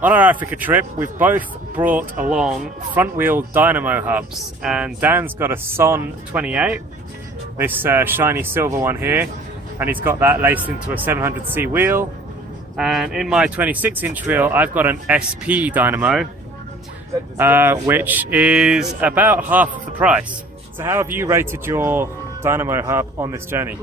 On our Africa trip, we've both brought along front-wheel Dynamo Hubs, and Dan's got a Son 28, this shiny silver one here, and he's got that laced into a 700C wheel. And in my 26-inch wheel, I've got an SP Dynamo, which is about half of the price. So how have you rated your Dynamo Hub on this journey?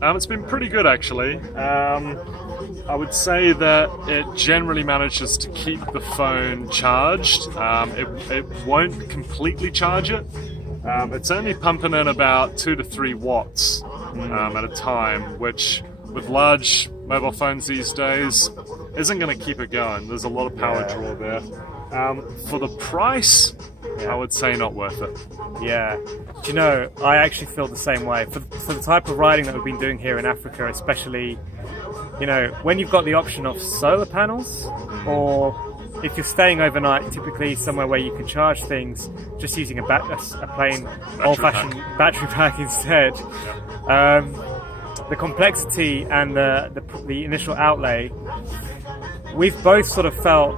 It's been pretty good actually. I would say that it generally manages to keep the phone charged. It won't completely charge it. It's only pumping in about 2 to 3 watts at a time, which with large mobile phones these days isn't going to keep it going. There's a lot of power draw there. For the price, I would say not worth it. Yeah. Do you know, I actually feel the same way. For the type of riding that we've been doing here in Africa, especially, you know, when you've got the option of solar panels, or if you're staying overnight, typically somewhere where you can charge things, just using a plain old-fashioned battery pack instead. The complexity and the initial outlay, we've both sort of felt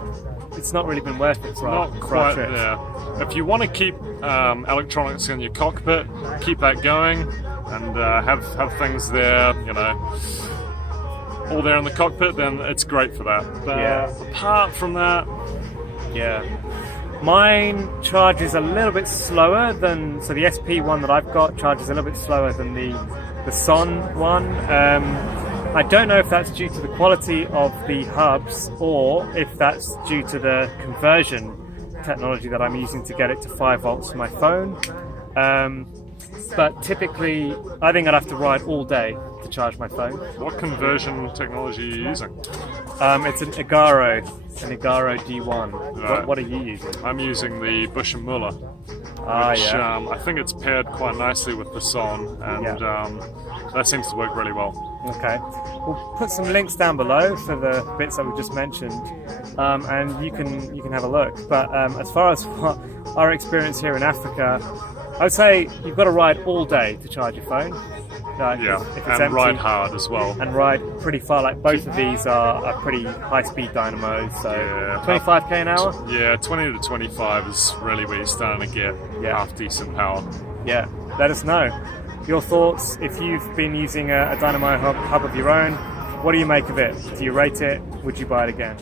it's not really been worth it for our trips. Yeah. If you want to keep electronics in your cockpit, keep that going, and have things there, you know, all there in the cockpit, then it's great for that. But apart from that, mine charges a little bit slower than, so the SP one that I've got charges a little bit slower than the Son one. I don't know if that's due to the quality of the hubs or if that's due to the conversion technology that I'm using to get it to 5 volts for my phone. But typically, I think I'd have to ride all day to charge my phone. What conversion technology are you using? It's an Igaro D1. Right. What are you using? I'm using the Bush & Muller, which I think it's paired quite nicely with the Son, and that seems to work really well. Okay, we'll put some links down below for the bits that we just mentioned, and you can have a look. But as far as our experience here in Africa, I would say you've got to ride all day to charge your phone. If it's empty, ride hard as well. And ride pretty far. Like both of these are pretty high-speed dynamos, so 25k an hour? Yeah, 20 to 25 is really where you're starting to get half decent power. Yeah, let us know your thoughts. If you've been using a Dynamo Hub of your own, what do you make of it? Do you rate it? Would you buy it again?